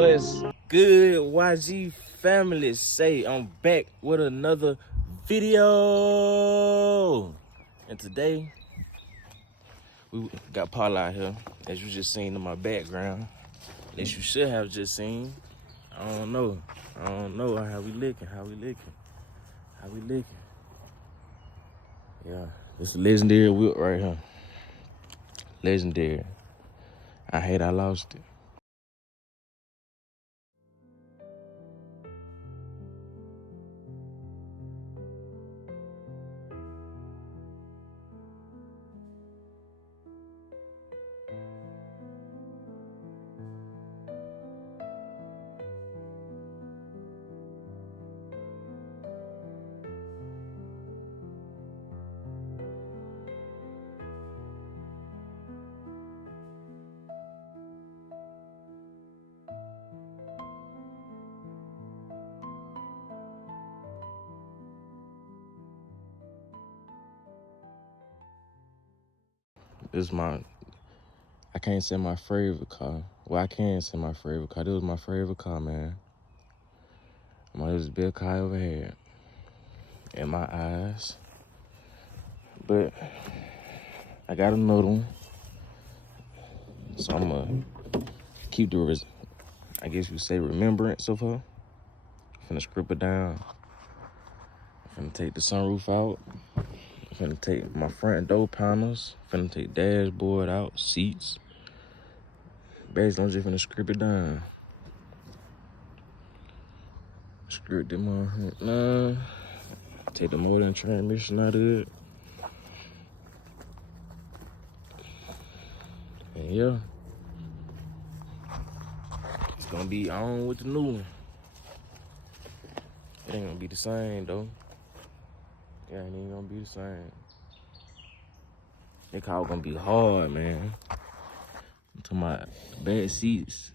What's good, YG family? Say I'm back with another video. And today, we got Paula out here, as you just seen in my background. As you should have just seen. I don't know how we looking. Yeah, it's a legendary whip right here. Legendary. I hate I lost it. I can't say my favorite car. Well, I can say my favorite car. This was my favorite car, man. It was the best car I ever had. In my eyes. But I got another one. So I'm going to keep the, I guess you say, remembrance of her. I'm finna strip it down. I'm finna take the sunroof out. I'm finna take my front door panels. I'm finna take dashboard out, seats. Basically, I'm just finna strip it down. Strip them on. Nah. Take the motor and transmission out of it. And yeah. It's gonna be on with the new one. It ain't gonna be the same though. Yeah, it ain't gonna be the same. That car gonna be hard, man. I'm talking about bad seats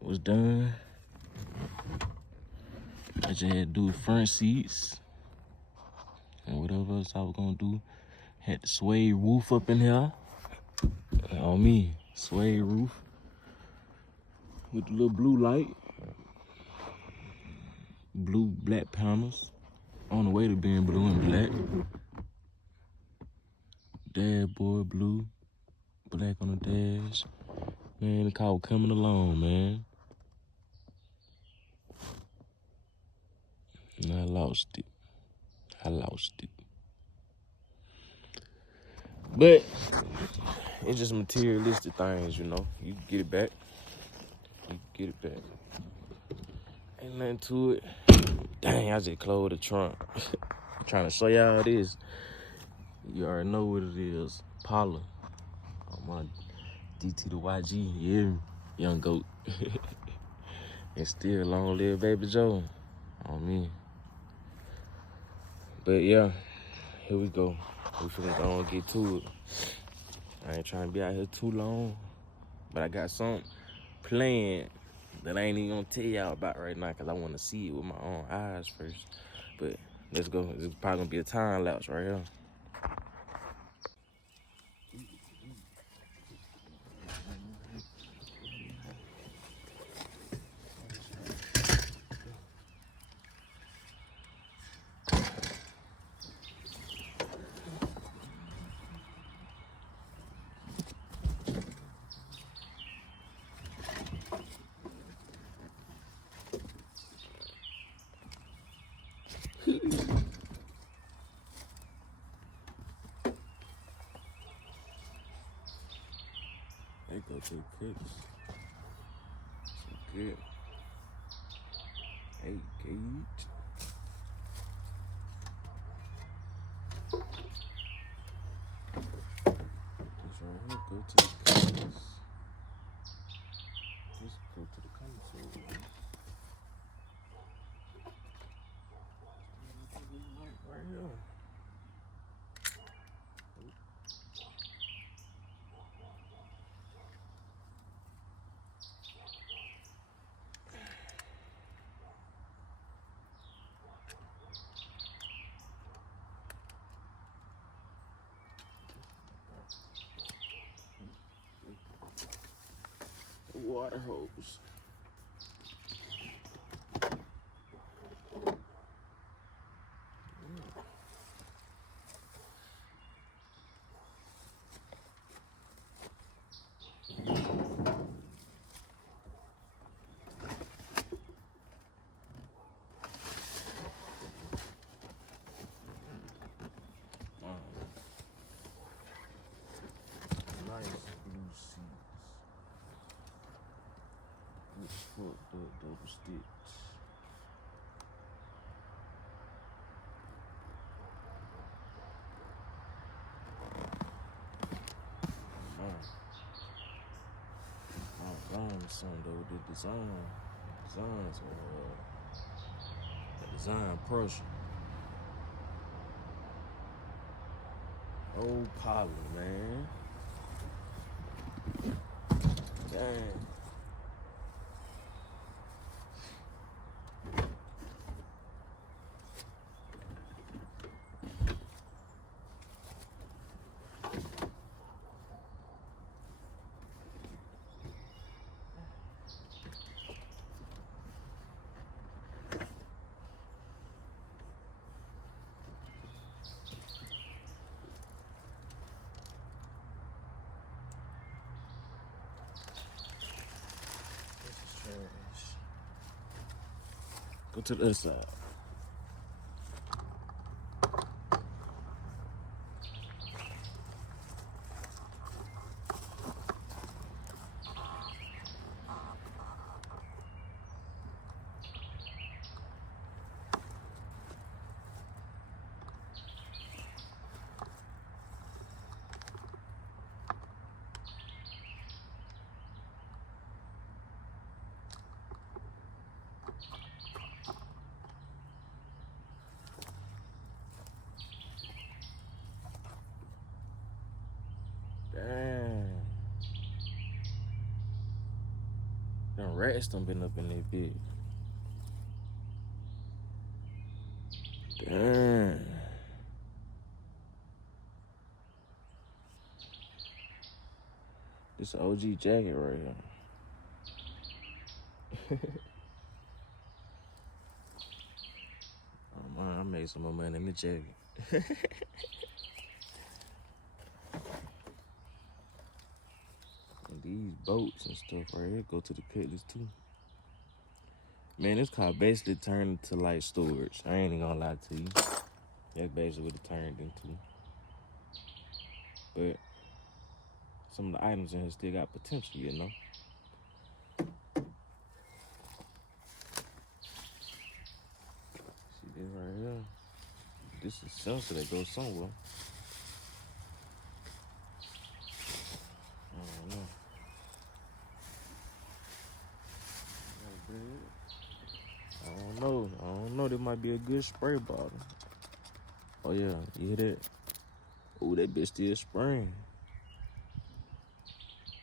was done. I just had to do front seats. And whatever else I was gonna do. Had the suede roof up in here. On me, suede roof. With the little blue light. Blue, black panels. On the way to being blue and black. Dashboard blue. Black on the dash. Man, the car was coming along, man. And I lost it. But it's just materialistic things, you know. You can get it back. Ain't nothing to it. Dang, I just closed the trunk. I'm trying to show y'all this. You already know what it is. Paula. I'm on DTtheYG. Yeah, young goat. And still long live baby Joe. On me. But yeah, here we go. We finna go and get to it. I ain't trying to be out here too long. But I got something planned that I ain't even gonna tell y'all about right now because I want to see it with my own eyes first. But let's go. This is probably gonna be a time lapse right here. They go take pics. So good. Hey, Gage. This right here, go to the comments. Just go to the comments over here. Right here. water hose. Nice blue seats. Good fucked up double sticks. Son, though, the designs are the design pressure. Oh, Polly, man. Dang. Go to the other side. Damn. Them rats done been up in that bit. Damn. This OG jacket right here. Oh man, I made some more money in the jacket. And these boats and stuff right here go to the pitless too. Man, this car basically turned into like storage. I ain't even gonna lie to you. That's basically what it turned into. But some of the items in here still got potential, you know? See this right here? This is a sensor that goes somewhere. I don't know. I don't know. There might be a good spray bottle. Oh yeah, you hear that? Oh, that bitch still spraying.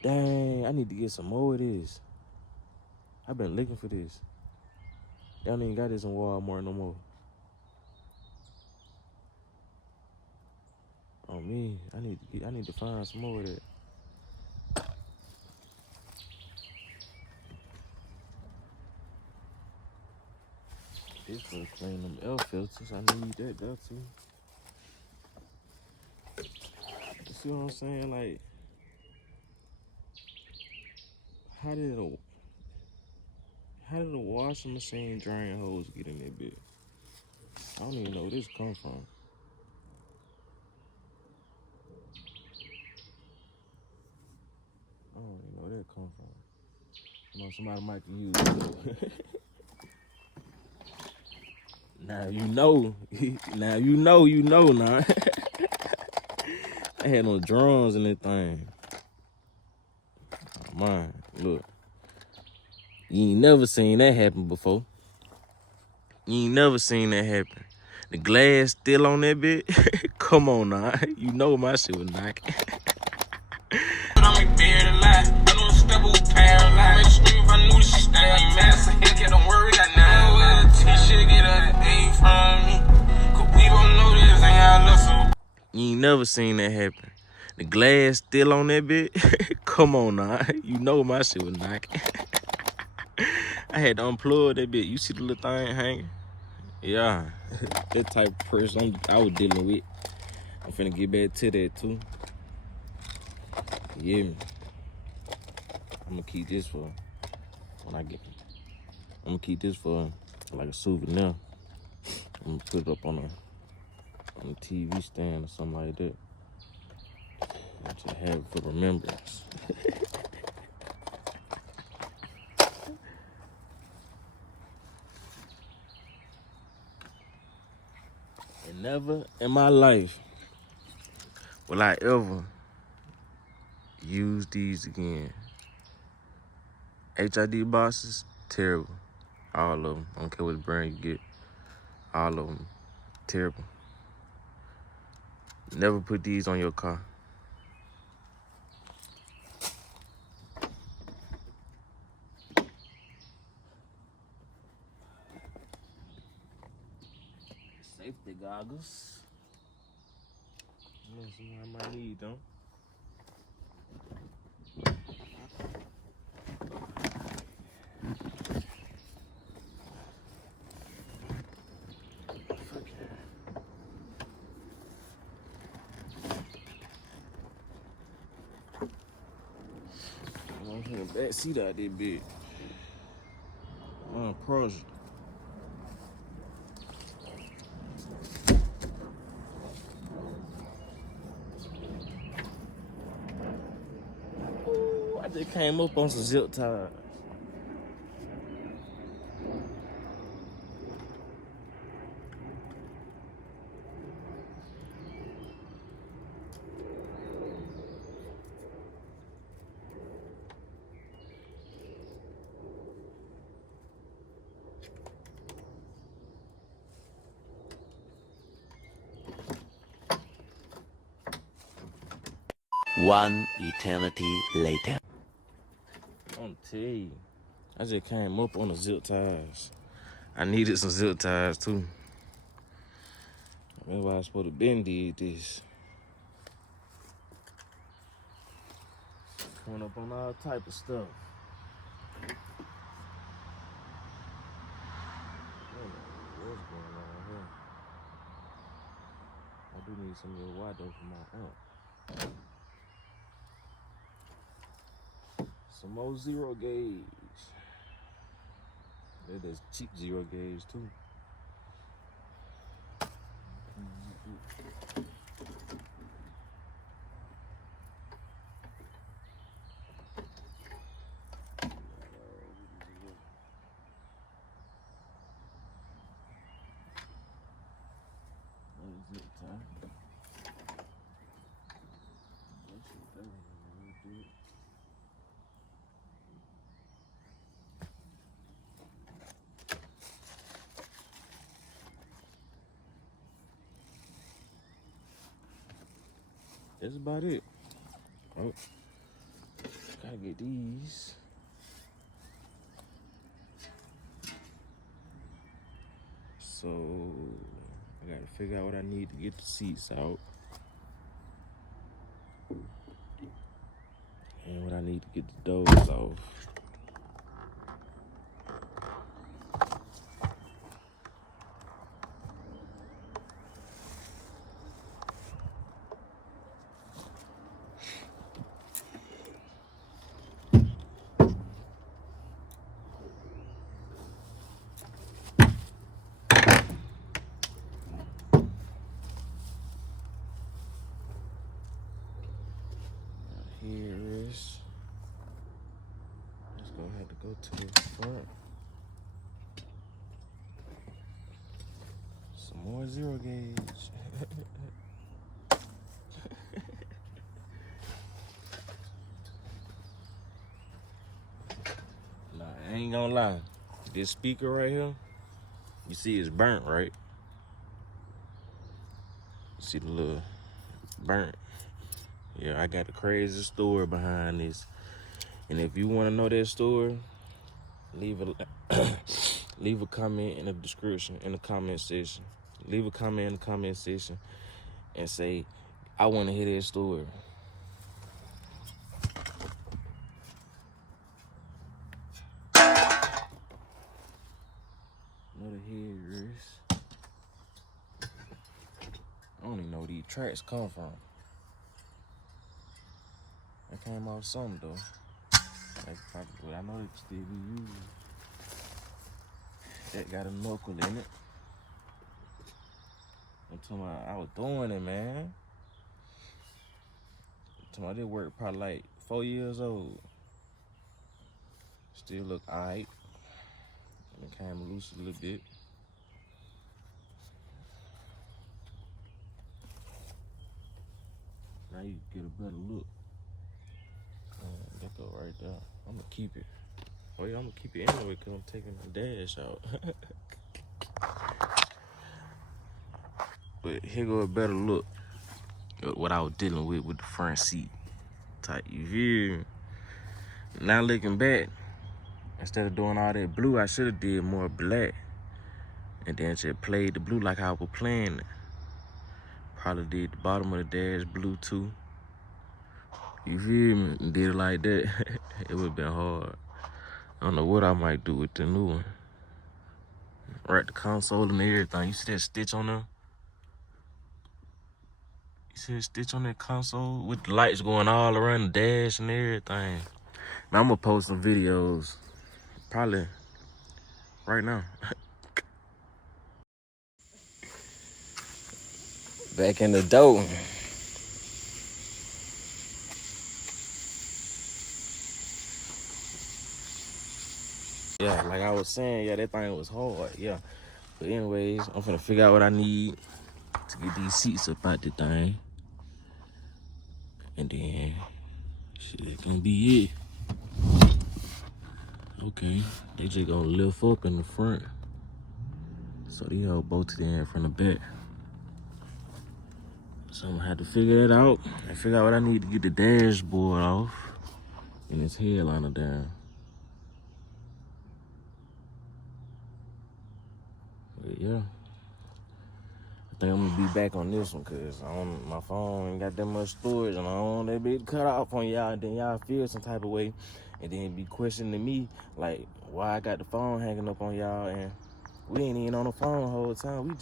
Dang, I need to get some more of this. I've been looking for this. They don't even got this in Walmart no more. Oh me, I need to find some more of that. This for clean them air filters. I need that too. You see what I'm saying? Like, how did a washing machine drain hose get in that bit? I don't even know where this come from. I don't even know where that come from. You know, somebody might can use it. Now you know. Now you know now. I had no drums in that thing. Oh, man, look. You ain't never seen that happen before. You ain't never seen that happen. The glass still on that bit. Come on now. You know my shit was knocking. You ain't never seen that happen. The glass still on that bit. Come on now. You know my shit was knocking. I had to unplug that bit. You see the little thing hanging? Yeah. That type of person I was dealing with. I'm finna get back to that too. Yeah. I'm gonna keep this for when I get. I'm gonna keep this for like a souvenir. I'm gonna put it up on a TV stand or something like that. To have it for remembrance. And never in my life will I ever use these again. HID boxes, terrible. All of them. I don't care what brand you get. All of them, terrible. Never put these on your car. Safety goggles. I might need them. I'm gonna back seat out there, bit. Project. Ooh, I just came up on some zip ties. One eternity later. I'm tell you, I just came up on the zip ties. I needed some zip ties too. That's why I was supposed to been did this. Coming up on all type of stuff. What's going on here? I do need some of your wide though for my aunt. Some more zero gauge. There's cheap zero gauge too. That's about it. Oh, gotta get these. So I gotta figure out what I need to get the seats out. And what I need to get the doors off. Here is. Let's go ahead to go to the front. Some more zero gauge. Nah, I ain't gonna lie. This speaker right here, you see it's burnt, right? You see the little burnt. Yeah, I got the crazy story behind this. And if you want to know that story, leave a leave a comment in the description, in the comment section. Leave a comment in the comment section and say, I want to hear that story. I don't even know where these tracks come from. They came off something though. That's probably what I know it still be used. That got a knuckle in it. I'm talking about I was doing it, man. I'm talking about this work probably like 4 years old. Still look alright. And it came loose a little bit. Now you get a better look. That go right there. I'm gonna keep it. Oh yeah, I'm gonna keep it anyway because I'm taking my dash out. But here go a better look at what I was dealing with the front seat type. You hear me? Now looking back, instead of doing all that blue, I should have did more black. And then just played the blue like I was playing it. Probably did the bottom of the dash blue too. You feel me? And did it like that. It would have been hard. I don't know what I might do with the new one. Right, the console and everything. You see that stitch on there? You see that stitch on that console? With the lights going all around the dash and everything. Man, I'm gonna post some videos. Probably right now. Back in the dough. Yeah, like I was saying, yeah, that thing was hard, yeah. But anyways, I'm finna figure out what I need to get these seats up out the thing. And then, shit, it's gonna be it. Okay, they just gonna lift up in the front. So they all bolted in from the back. So I'm gonna have to figure that out and figure out what I need to get the dashboard off and this headliner down. But yeah, I think I'm gonna be back on this one because my phone ain't got that much storage and I don't want that bit cut off on y'all and then y'all feel some type of way and then be questioning me like why I got the phone hanging up on y'all and we ain't even on the phone the whole time.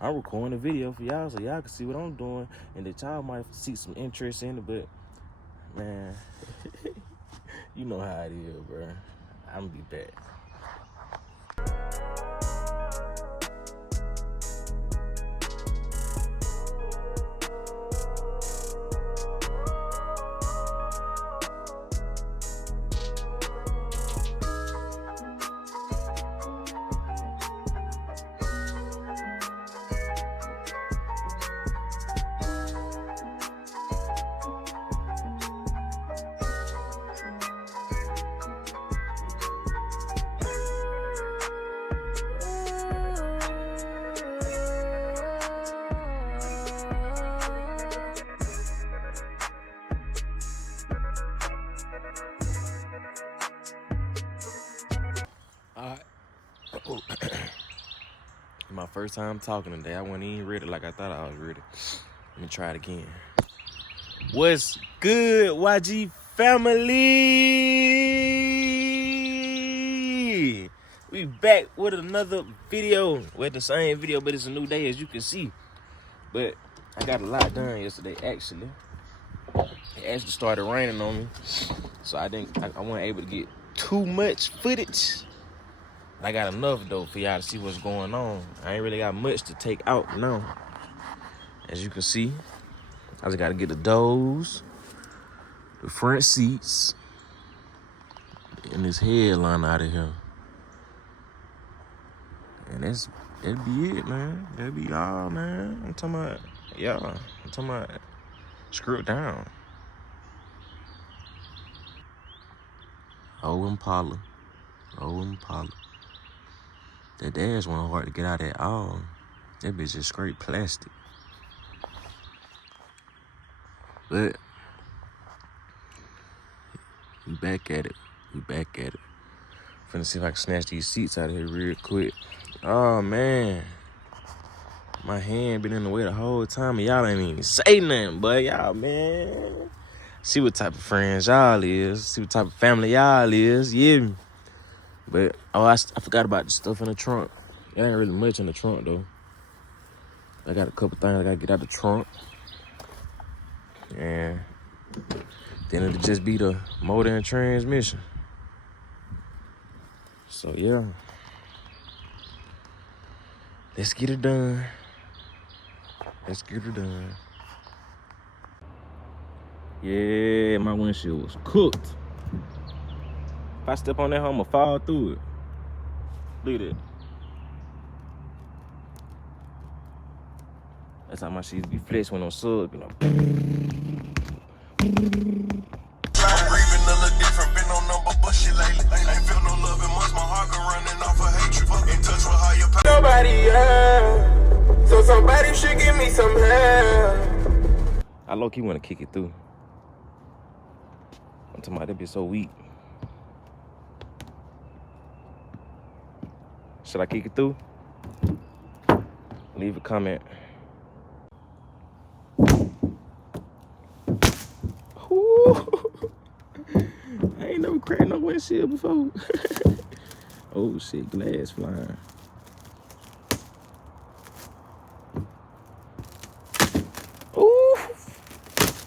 I'm recording a video for y'all so y'all can see what I'm doing and that y'all might see some interest in it, but man, you know how it is, bro. I'm gonna be back. My first time talking today. I wasn't even ready like I thought I was ready. Let me try it again. What's good, YG family? We back with another video. Well, the same video, but it's a new day as you can see. But I got a lot done yesterday, actually. It actually started raining on me. So I wasn't able to get too much footage. I got enough though for y'all to see what's going on. I ain't really got much to take out now. As you can see, I just gotta get the doors, the front seats, and this headline out of here. And that'd be it, man. That'd be all, man. I'm talking about screw it down. Oh, Impala. That dash wasn't hard to get out at all. That bitch just straight plastic. But we back at it. Finna see if I can snatch these seats out of here real quick. Oh man. My hand been in the way the whole time and y'all ain't even say nothing, but y'all, man. See what type of friends y'all is. See what type of family y'all is. Yeah. But, I forgot about the stuff in the trunk. It ain't really much in the trunk, though. I got a couple things I gotta get out the trunk. And then it'll just be the motor and transmission. So yeah. Let's get it done. Let's get it done. Yeah, my windshield was cooked. If I step on that, I'm gonna fall through it. Look at that. That's how my shit be flex when I'm sub, you know. Nobody else, so somebody should give me some help. I low-key wanna kick it through. I'm talking about that bitch so weak. Should I kick it through? Leave a comment. Ooh. I ain't never cracked no windshield before. Oh shit, glass flying. Ooh.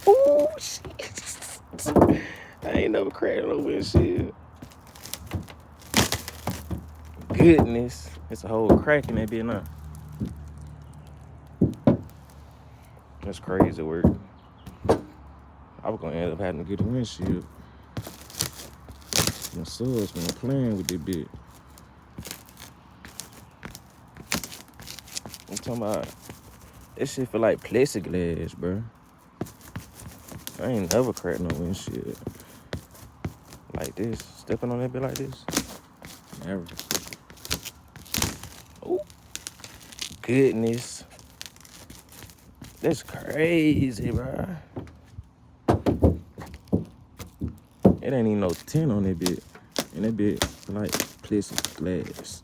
Ooh, shit. I ain't never cracked no windshield. Goodness. It's a whole crack in that bitch now. That's crazy work. I was gonna end up having to get a windshield. My son's been playing with this bitch. I'm talking about this shit feel like plexiglass, bro. I ain't never cracked no windshield like this. Stepping on that bit like this. Never. Oh, goodness. That's crazy, bro. It ain't even no tint on that bit. And that bit like plexiglass.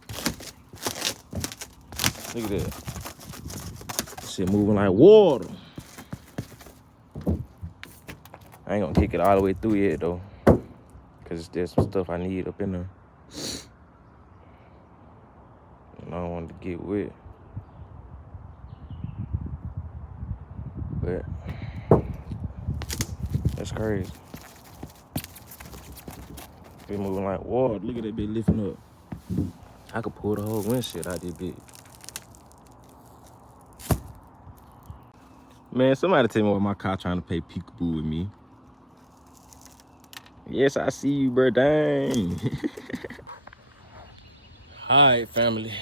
Look at that. Shit moving like water. I ain't gonna kick it all the way through yet though. Cause there's some stuff I need up in there. And I don't want it to get wet. But that's crazy. Be moving like water. Look at that bit lifting up. I could pull the whole windshield out this bit. Man, somebody tell me why my car trying to play peekaboo with me. Yes, I see you, bro. Dang. All right, family.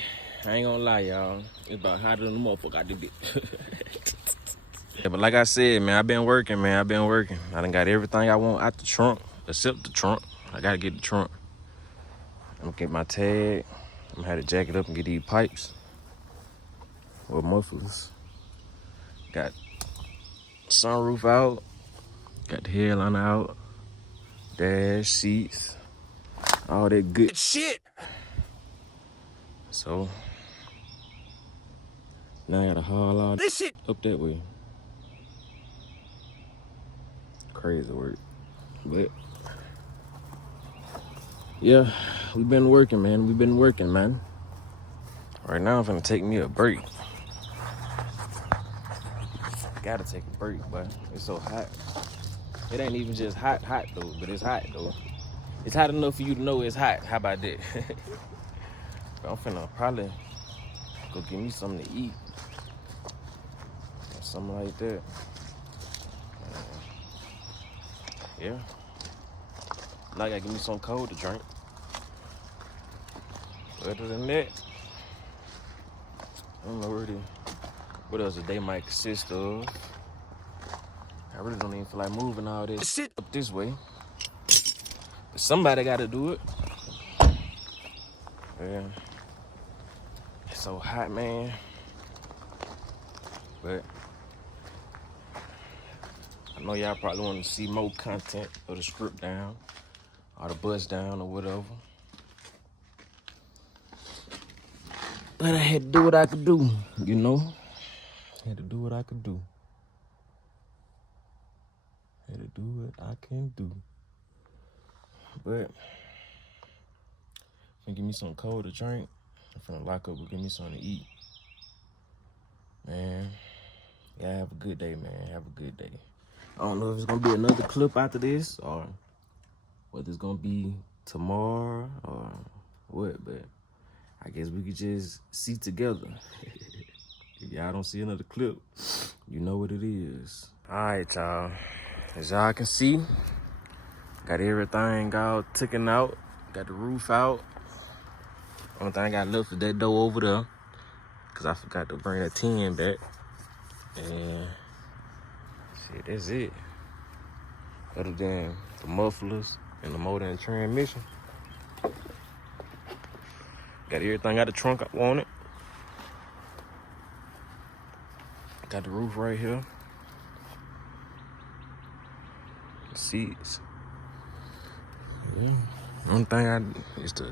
I ain't gonna lie, y'all. It's about hotter than the motherfucker out this bitch. Yeah, but like I said, man, I've been working, man. I've been working. I done got everything I want out the trunk, except the trunk. I gotta get the trunk. I'm gonna get my tag. I'm gonna have to jack it up and get these pipes. Or mufflers. Got sunroof out. Got the headliner out. Dash, seats. All that good shit. So, now I gotta haul all this shit up that way. Crazy work. But, yeah, we've been working, man. We've been working, man. Right now, I'm gonna take me a break. Gotta take a break, but it's so hot. It ain't even just hot though, but it's hot though. It's hot enough for you to know it's hot. How about that? But I'm finna probably go get me something to eat. Or something like that. Yeah. Now I gotta give me something cold to drink. Other than that, I don't know really what else a day might consist of. I really don't even feel like moving all this shit up this way. But somebody gotta do it. Yeah. It's so hot, man. But I know y'all probably want to see more content of the strip down or the bus down or whatever. But I had to do what I could do, you know? Had to do what I could do. Had to do what I can do. But finna give me something cold to drink. I'm finna lock up and give me something to eat. Man, Yeah, have a good day, man. Have a good day. I don't know if it's gonna be another clip after this or whether it's gonna be tomorrow or what, but I guess we could just see together. If y'all don't see another clip, you know what it is. All right, y'all. As y'all can see, got everything all taken out. Got the roof out. Only thing I got left is that door over there, because I forgot to bring that tin back. And shit, that's it. Other than the mufflers and the motor and transmission. Got everything out the trunk I wanted. Got the roof right here. The seats. Yeah. Only thing is the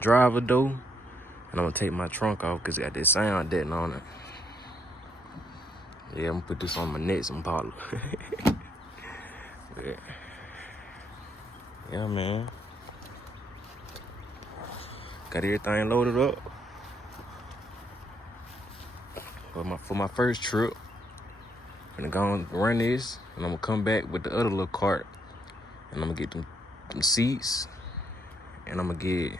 driver door. And I'm gonna take my trunk off because it got that sound deadening on it. Yeah, I'm gonna put this on my next Impala. Yeah, man. Got everything loaded up for my first trip. I'm gonna go and run this, and I'm gonna come back with the other little cart, and I'm gonna get them seats, and I'm gonna get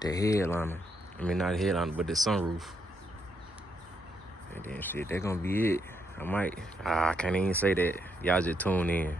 the headliner. I mean, not the headliner, but the sunroof. And then shit, that gonna be it. I can't even say that. Y'all just tune in.